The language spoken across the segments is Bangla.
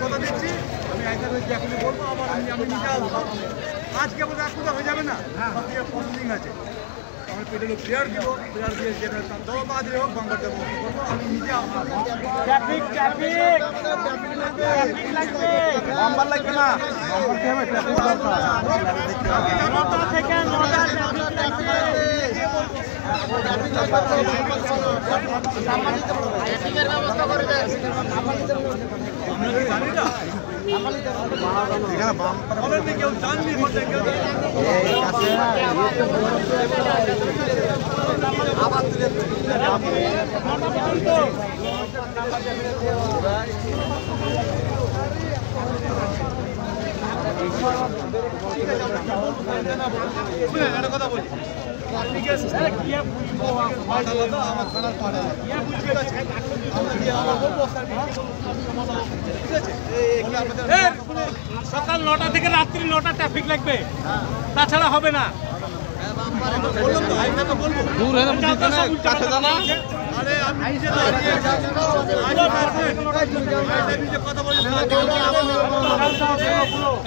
কথা দিচ্ছি আমি এখনই বলবো আবার আমি নিজে আসবো আজকে বোধ হয় কোথাও হয়ে যাবে না প্রসেসিং আছে আমি পেটেল প্লেয়ার দিব প্লেয়ার দিয়ে যেটা দল বাদে হোক বাংলাটা করবো আমি নিজে ট্রাফিক লাগবে নাম্বার লাগবে না নাম্বার কি হবে ট্রাফিক দরকার থেকে 9টা ট্রাফিক লাগবে ট্রাফিকের ব্যবস্থা করে দেন আমরা কি জানি না এখানে বাম্পার অলরেডি কেউ জাননি বলতে কেউ এই কাছে আবার তুলে একটা কথা বলি ঠিক আছে কি আলাদা আমার থানার পাড়া ঠিক আছে আমরা বলবো ঠিক আছে সকাল 9টা থেকে রাত্রি 9টা ট্রাফিক লাগবে তাছাড়া হবে না দূর হয়ে কাছে জানা আরে আমি নিজে কথা বলি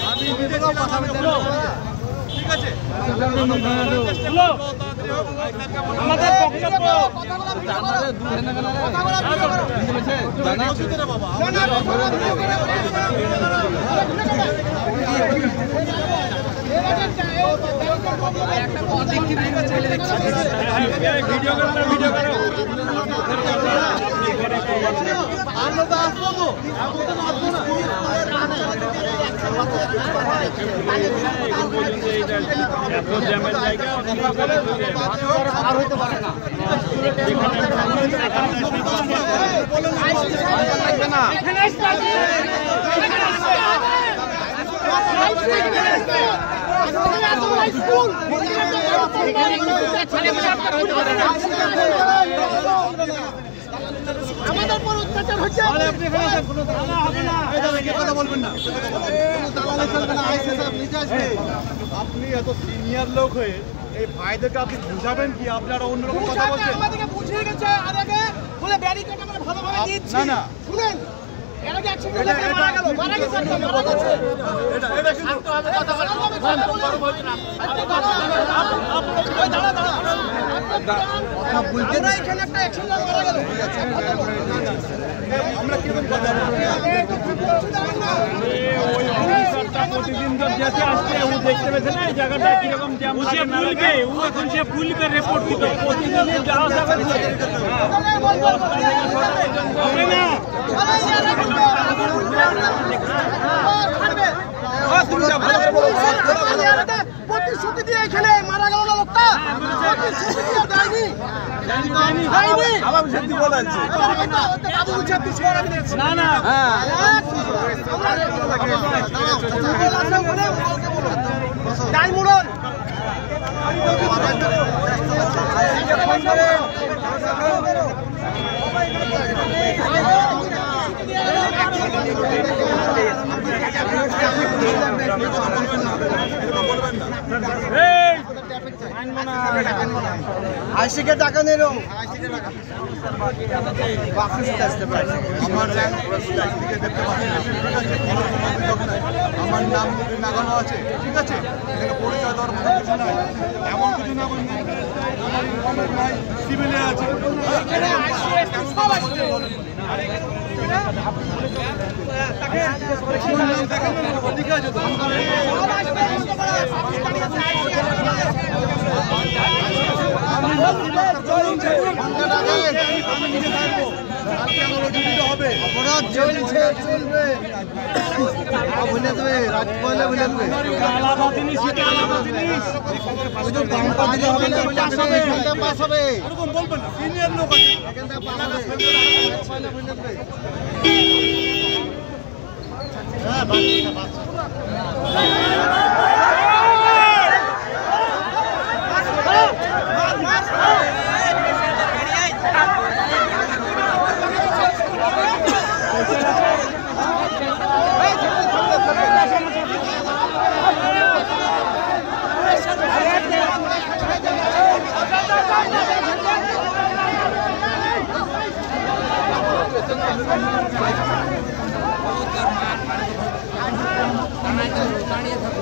আমি নিজে কথা বলি ঠিক আছে আমাদের বক্তব্য ভিডিও করো আমরা তো আসবো তো আসবো না আর হইতে পারে না আমাদের উপর অত্যাচার হচ্ছে কথা বলবেন না আপনি এত সিনিয়র লোক হয়ে এই ভাইদেরকে আপনি বুঝাবেন কি আপনারা অন্যরকম কথা বলছেন আমাদেরকে বুঝিয়ে গেছে আর আগে বলে ব্যারিকেড আমরা ভালোভাবে দিচ্ছি না না শুনেন এর আগে অ্যাকশন নিলে মারা গেল মারা গেছে মারা গেছে এটা শান্ত হবে কথা বলবেন না দাঁড়া কথা বলতে না এখানে একটা অ্যাকশন নিলে মারা গেল আমরা কি করব ওই অফিসারটা প্রতিদিন তো যেতে আসছে ও দেখতে পেছে না এই জায়গাটা কি রকম জ্যাম আছে না লাগে ও এখন সে ভুলবে রিপোর্ট দিতে প্রতিদিন যাওয়া যাবে হবে না প্রতিশ্রুতি দিয়ে এখানে মারা গেল না লোকটা প্রতিশ্রুতি দিয়ে দেয়নি না না ডাইমুরন আইসিকে টাকা নিল আমার নাম লাগানো আছে ঠিক আছে পরিচয় দেওয়ার মতো কিছু নাই এমন কিছু না নাই সিভিলে আছে ঠিক আছে অপরাধ চলছে চলবে বলে দেবে রাত পয়লা বলে দেবে আলাদা জিনিস এটা আলাদা জিনিস ওই তো বাম্পা দিলে হবে না এটা পাস হবে এরকম বলবেন না সিনিয়র লোক আছে এখানটা পাস হবে পয়লা বলে দেবে হ্যাঁ বাকিটা পাস দাঁড়িয়ে থাকুন।